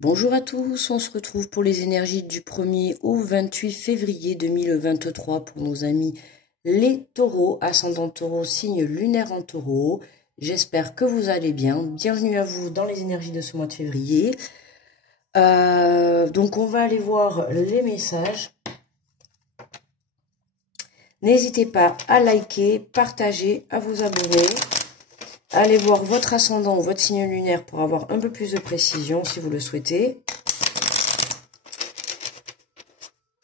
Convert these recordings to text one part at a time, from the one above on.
Bonjour à tous, on se retrouve pour les énergies du 1er au 28 février 2023 pour nos amis les taureaux, ascendant taureau, signe lunaire en taureau. J'espère que vous allez bien. Bienvenue à vous dans les énergies de ce mois de février. Donc on va aller voir les messages. N'hésitez pas à liker, partager, à vous abonner. Allez voir votre ascendant ou votre signe lunaire pour avoir un peu plus de précision si vous le souhaitez.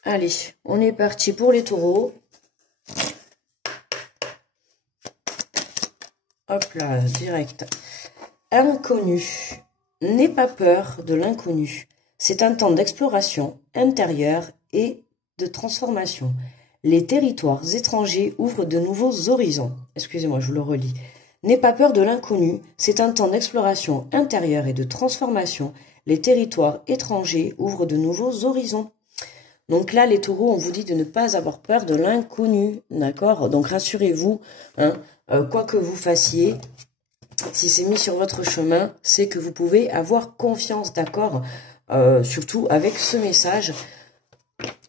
Allez, on est parti pour les taureaux. Hop là, direct. Inconnu. N'aie pas peur de l'inconnu. C'est un temps d'exploration intérieure et de transformation. Les territoires étrangers ouvrent de nouveaux horizons. Excusez-moi, je vous le relis. N'aie pas peur de l'inconnu, c'est un temps d'exploration intérieure et de transformation. Les territoires étrangers ouvrent de nouveaux horizons. Donc là, les taureaux, on vous dit de ne pas avoir peur de l'inconnu, d'accord? Donc rassurez-vous, quoi que vous fassiez, si c'est mis sur votre chemin, c'est que vous pouvez avoir confiance, d'accord? Surtout avec ce message,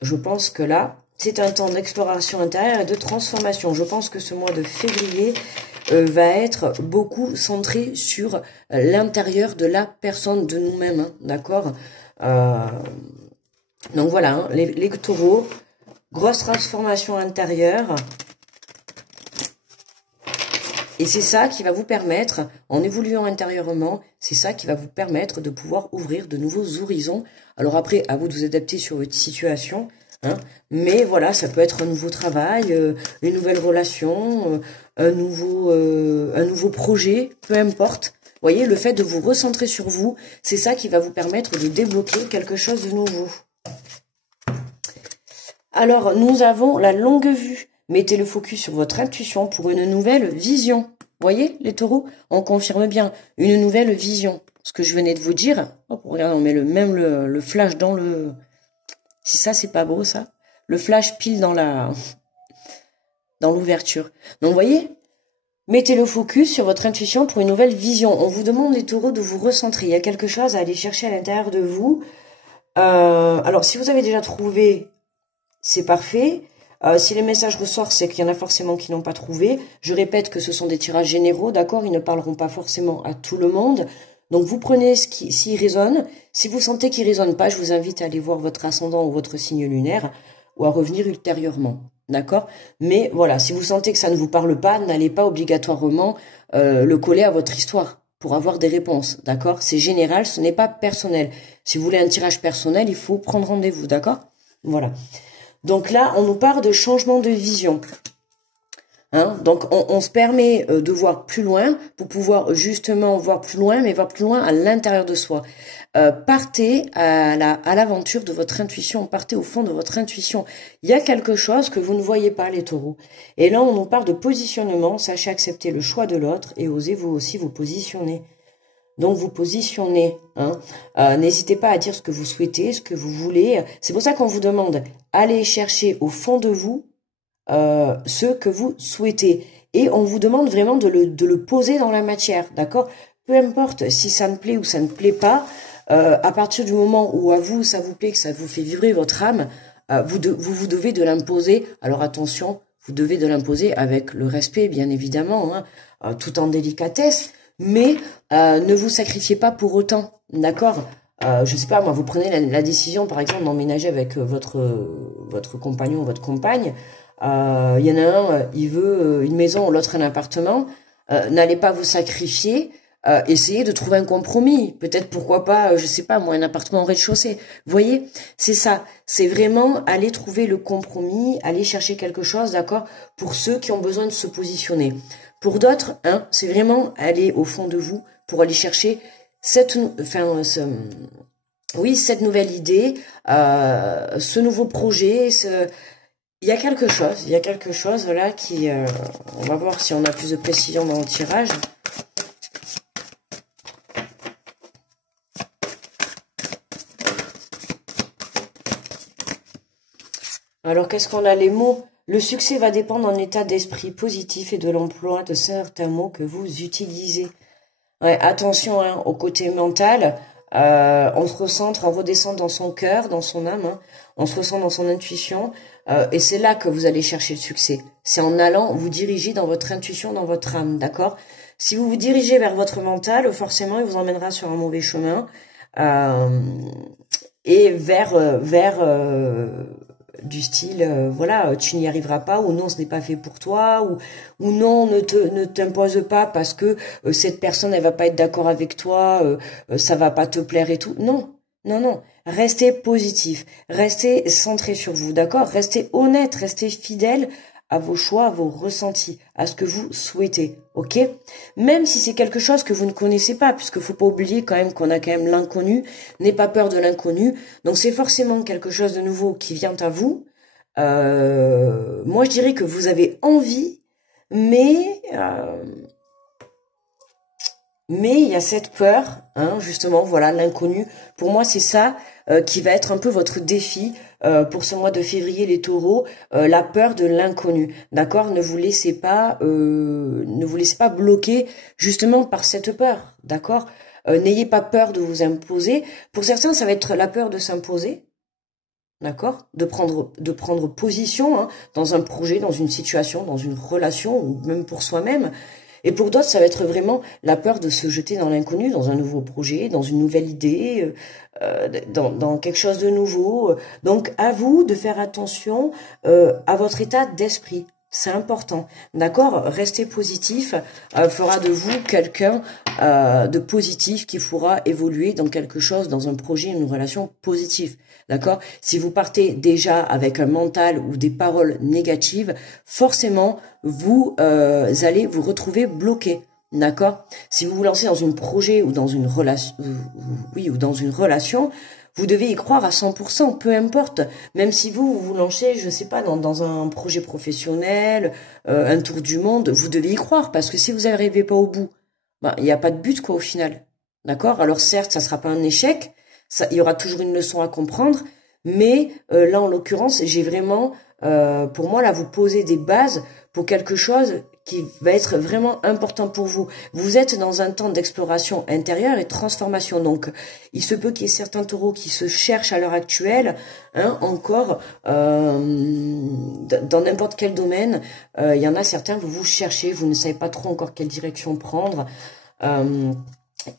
je pense que là, c'est un temps d'exploration intérieure et de transformation. Je pense que ce mois de février va être beaucoup centré sur l'intérieur de la personne, de nous-mêmes, hein, d'accord? Donc voilà, hein, les taureaux, grosse transformation intérieure. Et c'est ça qui va vous permettre, en évoluant intérieurement, c'est ça qui va vous permettre de pouvoir ouvrir de nouveaux horizons. Alors après, à vous de vous adapter sur votre situation, hein, mais voilà, ça peut être un nouveau travail, une nouvelle relation, un nouveau projet, peu importe. Vous voyez, le fait de vous recentrer sur vous, c'est ça qui va vous permettre de débloquer quelque chose de nouveau. Alors, nous avons la longue vue. Mettez le focus sur votre intuition pour une nouvelle vision. Vous voyez, les taureaux, on confirme bien une nouvelle vision. Ce que je venais de vous dire, hop, regardez, on met le flash dans le... Si ça, c'est pas beau, ça. Le flash pile dans l'ouverture. Donc, vous voyez, mettez le focus sur votre intuition pour une nouvelle vision. On vous demande, les taureaux, de vous recentrer. Il y a quelque chose à aller chercher à l'intérieur de vous. Alors, si vous avez déjà trouvé, c'est parfait. Si les messages ressortent, c'est qu'il y en a forcément qui n'ont pas trouvé. Je répète que ce sont des tirages généraux, d'accord? Ils ne parleront pas forcément à tout le monde. Donc, vous prenez s'il résonne. Si vous sentez qu'il ne résonne pas, je vous invite à aller voir votre ascendant ou votre signe lunaire ou à revenir ultérieurement, d'accord? Mais voilà, si vous sentez que ça ne vous parle pas, n'allez pas obligatoirement le coller à votre histoire pour avoir des réponses, d'accord? C'est général, ce n'est pas personnel. Si vous voulez un tirage personnel, il faut prendre rendez-vous, d'accord? Voilà. Donc là, on nous parle de changement de vision. Hein, donc, on se permet de voir plus loin pour pouvoir justement voir plus loin, mais voir plus loin à l'intérieur de soi. Partez à l'aventure de votre intuition, partez au fond de votre intuition. Il y a quelque chose que vous ne voyez pas, les taureaux. Et là, on nous parle de positionnement. Sachez accepter le choix de l'autre et osez vous aussi vous positionner. Donc, vous positionnez. Hein. N'hésitez pas à dire ce que vous souhaitez, ce que vous voulez. C'est pour ça qu'on vous demande, allez chercher au fond de vous ce que vous souhaitez. Et on vous demande vraiment de le poser dans la matière, d'accord? Peu importe si ça me plaît ou ça ne plaît pas, à partir du moment où à vous, ça vous plaît, que ça vous fait vibrer votre âme, vous devez de l'imposer. Alors attention, vous devez de l'imposer avec le respect, bien évidemment, hein, tout en délicatesse. Mais ne vous sacrifiez pas pour autant, d'accord? Je sais pas, moi, vous prenez la décision, par exemple, d'emménager avec votre compagnon ou votre compagne. Il y en a un, il veut une maison, l'autre un appartement. N'allez pas vous sacrifier. Essayez de trouver un compromis. Peut-être, pourquoi pas, je sais pas, moi, un appartement au rez-de-chaussée. Vous voyez, c'est ça. C'est vraiment aller trouver le compromis, aller chercher quelque chose, d'accord, pour ceux qui ont besoin de se positionner. Pour d'autres, hein, c'est vraiment aller au fond de vous pour aller chercher cette nouvelle idée, ce nouveau projet. Il y a quelque chose là qui... on va voir si on a plus de précision dans le tirage. Alors, qu'est-ce qu'on a? Les mots. Le succès va dépendre d'un état d'esprit positif et de l'emploi de certains mots que vous utilisez. Ouais, attention hein, au côté mental. on se recentre, on redescend dans son cœur, dans son âme, hein. On se ressent dans son intuition, et c'est là que vous allez chercher le succès. C'est en allant vous diriger dans votre intuition, dans votre âme, d'accord? Si vous vous dirigez vers votre mental, forcément, il vous emmènera sur un mauvais chemin, et vers du style, voilà, tu n'y arriveras pas, ou non, ce n'est pas fait pour toi, ou non, ne t'impose pas parce que cette personne, elle va pas être d'accord avec toi, ça va pas te plaire et tout. Non, non, non. Restez positif, restez centré sur vous, d'accord? Restez honnête, restez fidèle à vos choix, à vos ressentis, à ce que vous souhaitez, ok? Même si c'est quelque chose que vous ne connaissez pas, puisque faut pas oublier quand même qu'on a quand même l'inconnu, n'ayez pas peur de l'inconnu, donc c'est forcément quelque chose de nouveau qui vient à vous. Moi je dirais que vous avez envie, mais il y a cette peur, hein, justement, voilà, l'inconnu. Pour moi, c'est ça qui va être un peu votre défi pour ce mois de février, les taureaux, la peur de l'inconnu. D'accord? Ne vous laissez pas bloquer justement par cette peur. D'accord? N'ayez pas peur de vous imposer. Pour certains, ça va être la peur de s'imposer. D'accord? De prendre position, hein, dans un projet, dans une situation, dans une relation, ou même pour soi-même. Et pour d'autres, ça va être vraiment la peur de se jeter dans l'inconnu, dans un nouveau projet, dans une nouvelle idée, dans quelque chose de nouveau. Donc, à vous de faire attention à votre état d'esprit. C'est important, d'accord? Rester positif fera de vous quelqu'un de positif qui pourra évoluer dans quelque chose, dans un projet, une relation positive. D'accord? Si vous partez déjà avec un mental ou des paroles négatives, forcément, vous allez vous retrouver bloqué. D'accord? Si vous vous lancez dans un projet ou dans une relation, ou dans une relation, vous devez y croire à 100%, peu importe. Même si vous lancez, je sais pas, dans un projet professionnel, un tour du monde, vous devez y croire, parce que si vous n'arrivez pas au bout, il n'y a pas de but, quoi, au final. D'accord? Alors certes, ça sera pas un échec, il y aura toujours une leçon à comprendre, mais là, en l'occurrence, j'ai vraiment, pour moi, là, vous posez des bases pour quelque chose qui va être vraiment important pour vous. Vous êtes dans un temps d'exploration intérieure et de transformation. Donc, il se peut qu'il y ait certains taureaux qui se cherchent à l'heure actuelle, hein, encore, dans n'importe quel domaine. Il y en a certains, vous cherchez, vous ne savez pas trop encore quelle direction prendre.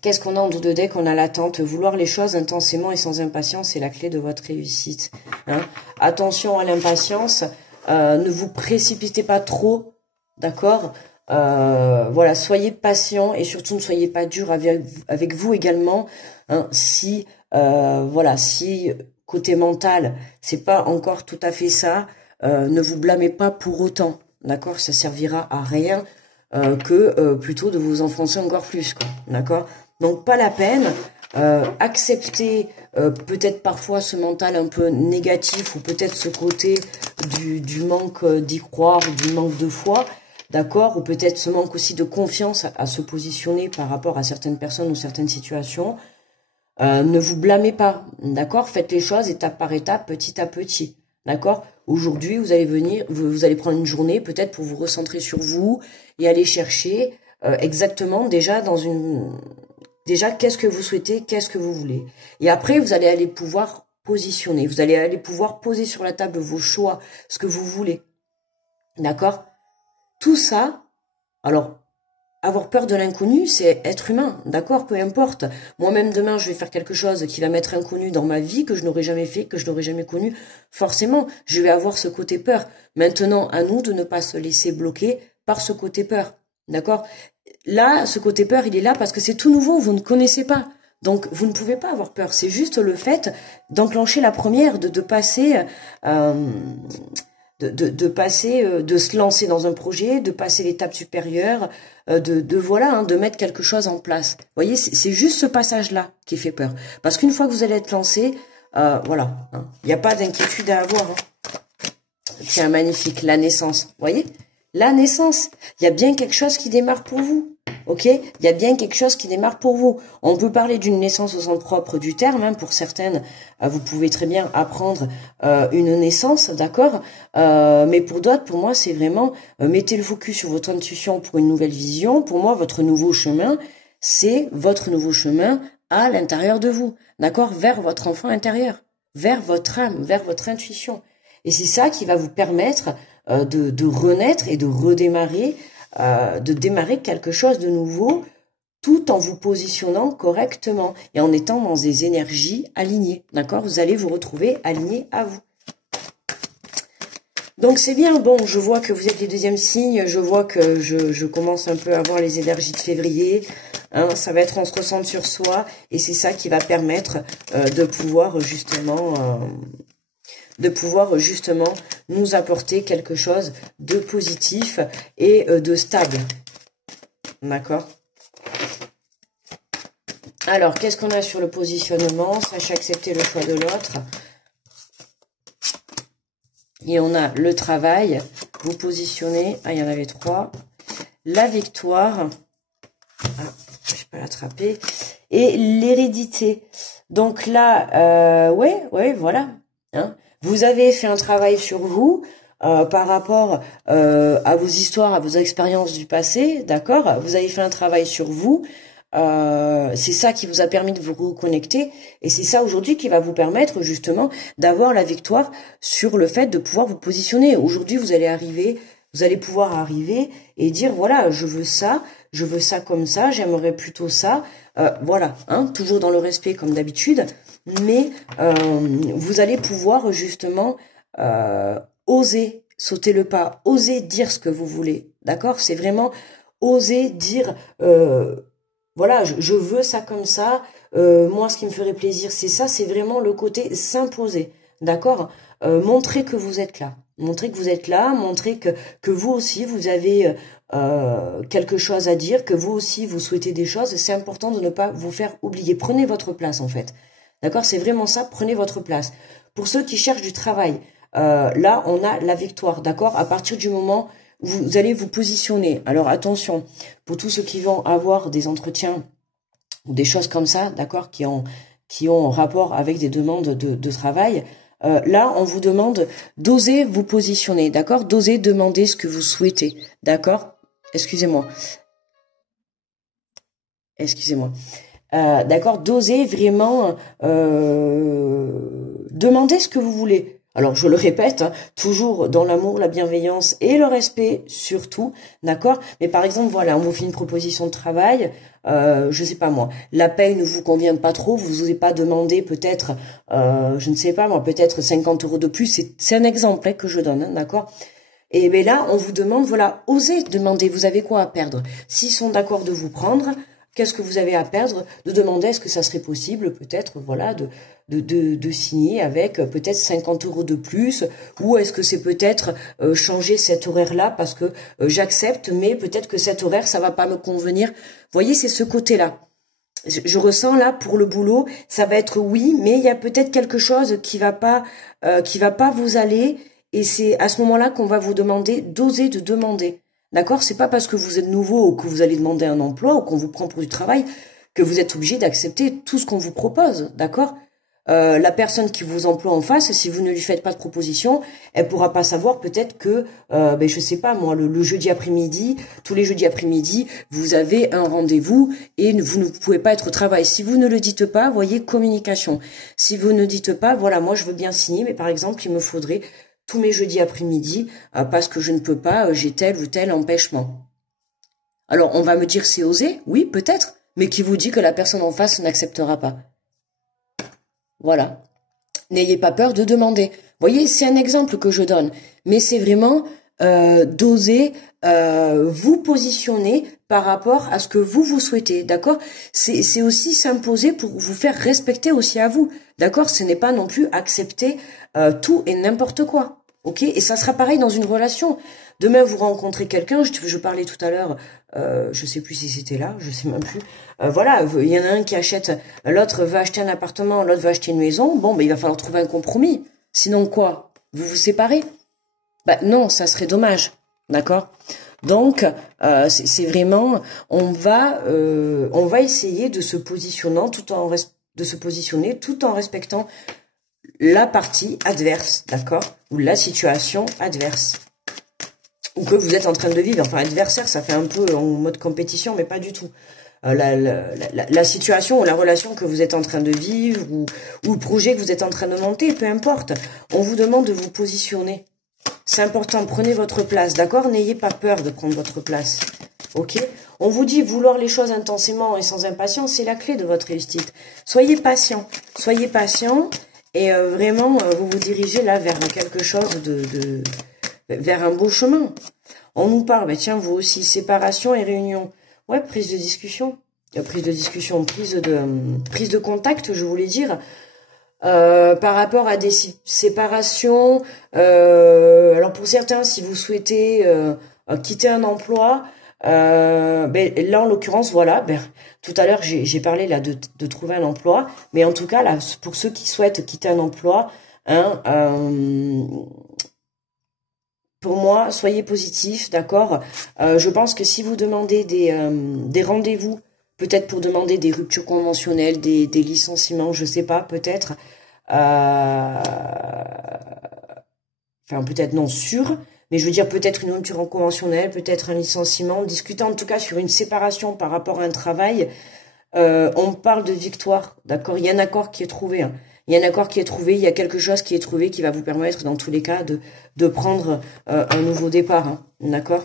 Qu'est-ce qu'on a en dos de deck? On a l'attente. Vouloir les choses intensément et sans impatience, c'est la clé de votre réussite. Hein. Attention à l'impatience. Ne vous précipitez pas trop. D'accord? Voilà, soyez patient et surtout ne soyez pas dur avec vous également. Hein, si côté mental, c'est pas encore tout à fait ça, ne vous blâmez pas pour autant. D'accord? Ça servira à rien que plutôt de vous enfoncer encore plus, quoi. D'accord? Donc pas la peine. Accepter peut-être parfois ce mental un peu négatif ou peut-être ce côté du manque d'y croire, du manque de foi. D'accord? Ou peut-être ce manque aussi de confiance à se positionner par rapport à certaines personnes ou certaines situations. Ne vous blâmez pas, d'accord? Faites les choses étape par étape, petit à petit, d'accord? Aujourd'hui, vous allez prendre une journée peut-être pour vous recentrer sur vous et aller chercher exactement déjà qu'est-ce que vous souhaitez, qu'est-ce que vous voulez. Et après, vous allez aller pouvoir positionner, vous allez aller pouvoir poser sur la table vos choix, ce que vous voulez, d'accord? Tout ça, alors, avoir peur de l'inconnu, c'est être humain, d'accord, peu importe. Moi-même, demain, je vais faire quelque chose qui va m'être inconnu dans ma vie, que je n'aurais jamais fait, que je n'aurais jamais connu. Forcément, je vais avoir ce côté peur. Maintenant, à nous de ne pas se laisser bloquer par ce côté peur, d'accord? Là, ce côté peur, il est là parce que c'est tout nouveau, vous ne connaissez pas. Donc, vous ne pouvez pas avoir peur. C'est juste le fait d'enclencher la première, de passer... de se lancer dans un projet, de passer l'étape supérieure, de mettre quelque chose en place. Vous voyez, c'est juste ce passage-là qui fait peur. Parce qu'une fois que vous allez être lancé, voilà, hein, il n'y a pas d'inquiétude à avoir. Hein. Tiens, magnifique, la naissance. Vous voyez, la naissance, il y a bien quelque chose qui démarre pour vous. Ok, il y a bien quelque chose qui démarre pour vous. On peut parler d'une naissance au sens propre du terme. Hein. Pour certaines, vous pouvez très bien apprendre une naissance, d'accord. Mais pour d'autres, pour moi, c'est vraiment mettez le focus sur votre intuition pour une nouvelle vision. Pour moi, votre nouveau chemin, c'est votre nouveau chemin à l'intérieur de vous, d'accord, vers votre enfant intérieur, vers votre âme, vers votre intuition. Et c'est ça qui va vous permettre de renaître et de redémarrer, de démarrer quelque chose de nouveau, tout en vous positionnant correctement et en étant dans des énergies alignées, d'accord? Vous allez vous retrouver aligné à vous. Donc c'est bien, bon, je vois que vous êtes les deuxièmes signes, je vois que je commence un peu à voir les énergies de février, hein, ça va être on se ressente sur soi, et c'est ça qui va permettre de pouvoir justement nous apporter quelque chose de positif et de stable. D'accord? Alors, qu'est-ce qu'on a sur le positionnement? Sachez accepter le choix de l'autre. Et on a le travail, vous positionnez, ah il y en avait 3, la victoire, ah, je ne vais pas l'attraper, et l'hérédité. Donc là, ouais, voilà, hein. Vous avez fait un travail sur vous par rapport à vos histoires, à vos expériences du passé, d'accord? Vous avez fait un travail sur vous. C'est ça qui vous a permis de vous reconnecter et c'est ça aujourd'hui qui va vous permettre justement d'avoir la victoire sur le fait de pouvoir vous positionner. Aujourd'hui, vous allez pouvoir arriver et dire voilà, je veux ça comme ça, j'aimerais plutôt ça, voilà, hein, toujours dans le respect comme d'habitude, mais vous allez pouvoir justement oser sauter le pas, oser dire ce que vous voulez, d'accord? C'est vraiment oser dire voilà, je veux ça comme ça. Moi, ce qui me ferait plaisir, c'est ça. C'est vraiment le côté s'imposer, d'accord? Montrer que vous êtes là. Montrer que vous êtes là. Montrer que vous aussi, vous avez quelque chose à dire, que vous aussi, vous souhaitez des choses. C'est important de ne pas vous faire oublier. Prenez votre place, en fait. D'accord? C'est vraiment ça. Prenez votre place. Pour ceux qui cherchent du travail, là, on a la victoire, d'accord? À partir du moment vous allez vous positionner. Alors attention, pour tous ceux qui vont avoir des entretiens ou des choses comme ça, d'accord, qui ont rapport avec des demandes de travail, là on vous demande d'oser vous positionner, d'accord, d'oser demander ce que vous souhaitez, d'accord. Excusez-moi. D'accord, d'oser vraiment demander ce que vous voulez. Alors, je le répète, hein, toujours dans l'amour, la bienveillance et le respect, surtout, d'accord? Mais par exemple, voilà, on vous fait une proposition de travail, je sais pas moi, la paye ne vous convient pas trop, vous n'osez pas demander peut-être, je ne sais pas moi, peut-être 50 € de plus, c'est un exemple hein, que je donne, hein, d'accord? Et bien là, on vous demande, voilà, osez demander, vous avez quoi à perdre? S'ils sont d'accord de vous prendre, qu'est-ce que vous avez à perdre? De demander est-ce que ça serait possible peut-être voilà de signer avec peut-être 50 € de plus, ou est-ce que c'est peut-être changer cet horaire-là parce que j'accepte, mais peut-être que cet horaire ça va pas me convenir. Vous voyez, c'est ce côté-là. Je ressens là pour le boulot, ça va être oui, mais il y a peut-être quelque chose qui va pas vous aller, et c'est à ce moment-là qu'on va vous demander d'oser de demander. D'accord? C'est pas parce que vous êtes nouveau ou que vous allez demander un emploi ou qu'on vous prend pour du travail que vous êtes obligé d'accepter tout ce qu'on vous propose. D'accord? La personne qui vous emploie en face, si vous ne lui faites pas de proposition, elle pourra pas savoir peut-être que, je sais pas moi, le jeudi après-midi, tous les jeudis après-midi, vous avez un rendez-vous et vous ne pouvez pas être au travail. Si vous ne le dites pas, voyez, communication. Si vous ne dites pas, voilà, moi je veux bien signer, mais par exemple, il me faudrait tous mes jeudis après-midi, parce que je ne peux pas, j'ai tel ou tel empêchement. Alors, on va me dire c'est osé, oui, peut-être, mais qui vous dit que la personne en face n'acceptera pas? Voilà. N'ayez pas peur de demander. Vous voyez, c'est un exemple que je donne, mais c'est vraiment d'oser vous positionner par rapport à ce que vous souhaitez, d'accord? C'est aussi s'imposer pour vous faire respecter aussi à vous, d'accord? Ce n'est pas non plus accepter tout et n'importe quoi, ok? Et ça sera pareil dans une relation. Demain, vous rencontrez quelqu'un, je parlais tout à l'heure, je sais plus si c'était là, je sais même plus. Voilà, il y en a un qui achète, l'autre va acheter un appartement, l'autre va acheter une maison. Bon, ben il va falloir trouver un compromis. Sinon quoi? Vous vous séparez? Ben non, ça serait dommage, d'accord? Donc, c'est vraiment, on va essayer de se positionner tout en respectant la partie adverse, d'accord? Ou la situation adverse. Ou que vous êtes en train de vivre. Enfin, adversaire, ça fait un peu en mode compétition, mais pas du tout. la situation ou la relation que vous êtes en train de vivre ou le projet que vous êtes en train de monter, peu importe. On vous demande de vous positionner. C'est important, prenez votre place, d'accord? N'ayez pas peur de prendre votre place, ok? On vous dit vouloir les choses intensément et sans impatience, c'est la clé de votre réussite. Soyez patient et vraiment, vous vous dirigez là vers quelque chose vers un beau chemin. On nous parle, tiens, vous aussi, séparation et réunion. Ouais, prise de discussion, prise de contact, je voulais dire. Par rapport à des séparations, alors pour certains, si vous souhaitez quitter un emploi, là en l'occurrence, voilà, tout à l'heure j'ai parlé là de trouver un emploi, mais en tout cas là, pour ceux qui souhaitent quitter un emploi, hein, pour moi, soyez positifs, d'accord. Je pense que si vous demandez des rendez-vous, peut-être pour demander des ruptures conventionnelles, des licenciements, je sais pas, peut-être. Enfin, peut-être non sûr, mais je veux dire peut-être une rupture conventionnelle, peut-être un licenciement, discutant en tout cas sur une séparation par rapport à un travail. On parle de victoire, d'accord. Il y a un accord qui est trouvé. Hein. Il y a un accord qui est trouvé, il y a quelque chose qui est trouvé qui va vous permettre dans tous les cas de prendre un nouveau départ, hein, d'accord.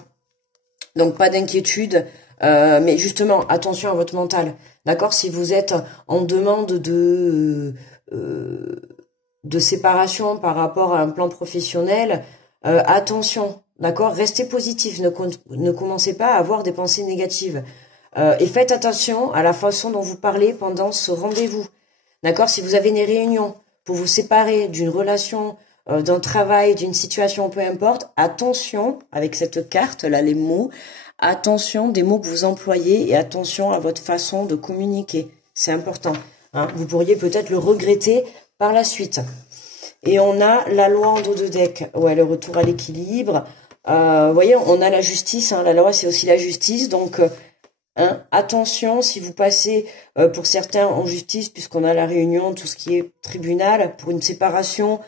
Donc pas d'inquiétude, mais justement attention à votre mental, d'accord. Si vous êtes en demande de séparation par rapport à un plan professionnel, attention, d'accord. Restez positif, ne commencez pas à avoir des pensées négatives. Et faites attention à la façon dont vous parlez pendant ce rendez-vous. D'accord? Si vous avez une réunion pour vous séparer d'une relation, d'un travail, d'une situation, peu importe, attention avec cette carte, là, les mots, attention des mots que vous employez et attention à votre façon de communiquer. C'est important. Hein? Vous pourriez peut-être le regretter par la suite. Et on a la loi en dos de deck. Ouais, le retour à l'équilibre. Vous voyez, on a la justice. Hein? La loi, c'est aussi la justice. Donc, hein, attention si vous passez pour certains en justice, puisqu'on a la réunion, tout ce qui est tribunal, pour une séparation,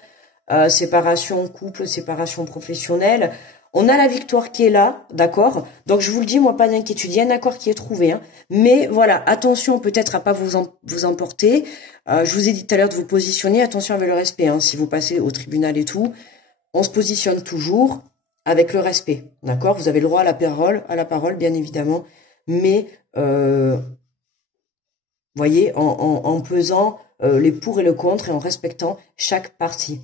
séparation couple, séparation professionnelle. On a la victoire qui est là, d'accord. Donc je vous le dis, moi, pas d'inquiétude, il y a un accord qui est trouvé. Hein. Mais voilà, attention peut-être à pas vous emporter. Je vous ai dit tout à l'heure de vous positionner, attention avec le respect. Hein, si vous passez au tribunal et tout, on se positionne toujours avec le respect, d'accord. Vous avez le droit à la parole, bien évidemment. Mais, voyez, en pesant les pour et le contre et en respectant chaque partie.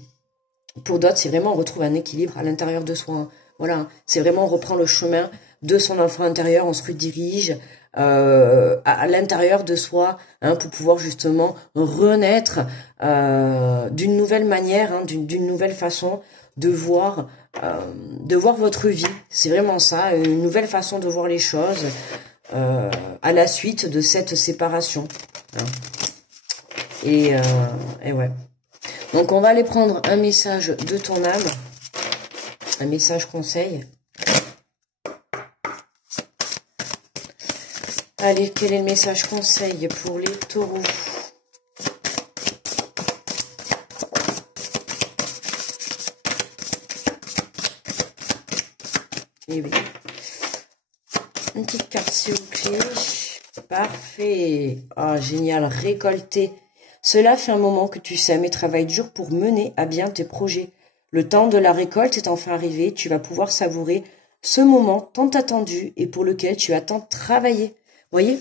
Pour d'autres, c'est vraiment on retrouve un équilibre à l'intérieur de soi. Hein. Voilà, c'est vraiment on reprend le chemin de son enfant intérieur, on se redirige à l'intérieur de soi, hein, pour pouvoir justement renaître d'une nouvelle manière, hein, d'une nouvelle façon de voir votre vie. C'est vraiment ça, une nouvelle façon de voir les choses. À la suite de cette séparation. Hein. Et ouais. Donc on va aller prendre un message de ton âme, un message conseil. Allez, quel est le message conseil pour les taureaux? Eh oui. Une petite carte s'il vous plaît. Parfait. Ah, génial. Récolter. Cela fait un moment que tu sèmes et travailles dur pour mener à bien tes projets. Le temps de la récolte est enfin arrivé. Tu vas pouvoir savourer ce moment tant attendu et pour lequel tu as tant travaillé. Voyez,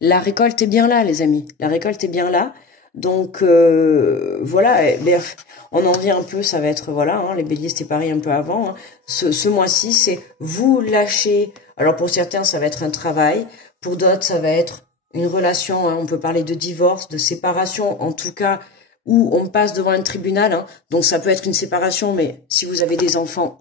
la récolte est bien là, les amis. La récolte est bien là. Donc, voilà. On en vient un peu, ça va être, voilà, hein, les béliers, c'était pareil un peu avant. Hein. Ce mois-ci, c'est vous lâcher. Alors, pour certains, ça va être un travail. Pour d'autres, ça va être une relation. Hein. On peut parler de divorce, de séparation, en tout cas, où on passe devant un tribunal. Hein. Donc, ça peut être une séparation, mais si vous avez des enfants...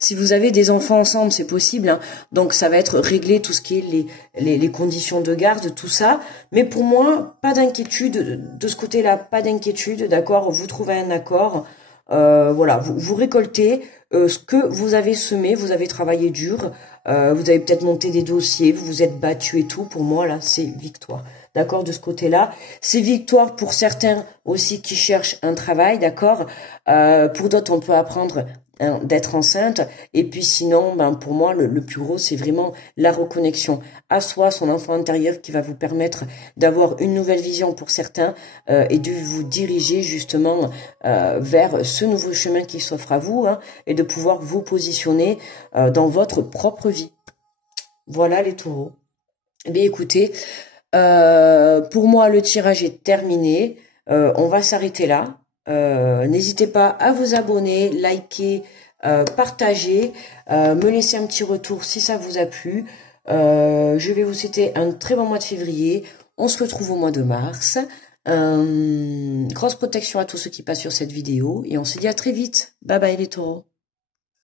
si vous avez des enfants ensemble, c'est possible. Hein. Donc, ça va être réglé tout ce qui est les conditions de garde, tout ça. Mais pour moi, pas d'inquiétude de ce côté-là, pas d'inquiétude, d'accord. Vous trouvez un accord, voilà, vous récoltez ce que vous avez semé, vous avez travaillé dur, vous avez peut-être monté des dossiers, vous vous êtes battu et tout. Pour moi, là, c'est victoire. D'accord, de ce côté-là. C'est victoire pour certains aussi qui cherchent un travail, d'accord. Pour d'autres, on peut apprendre hein, d'être enceinte. Et puis sinon, ben, pour moi, le plus gros, c'est vraiment la reconnexion à soi, son enfant intérieur, qui va vous permettre d'avoir une nouvelle vision pour certains et de vous diriger justement vers ce nouveau chemin qui s'offre à vous, hein, et de pouvoir vous positionner dans votre propre vie. Voilà les taureaux. Eh bien écoutez, pour moi, le tirage est terminé. On va s'arrêter là. N'hésitez pas à vous abonner, liker, partager, me laisser un petit retour si ça vous a plu. Je vais vous souhaiter un très bon mois de février. On se retrouve au mois de mars. Grosse protection à tous ceux qui passent sur cette vidéo. Et on se dit à très vite. Bye bye les taureaux.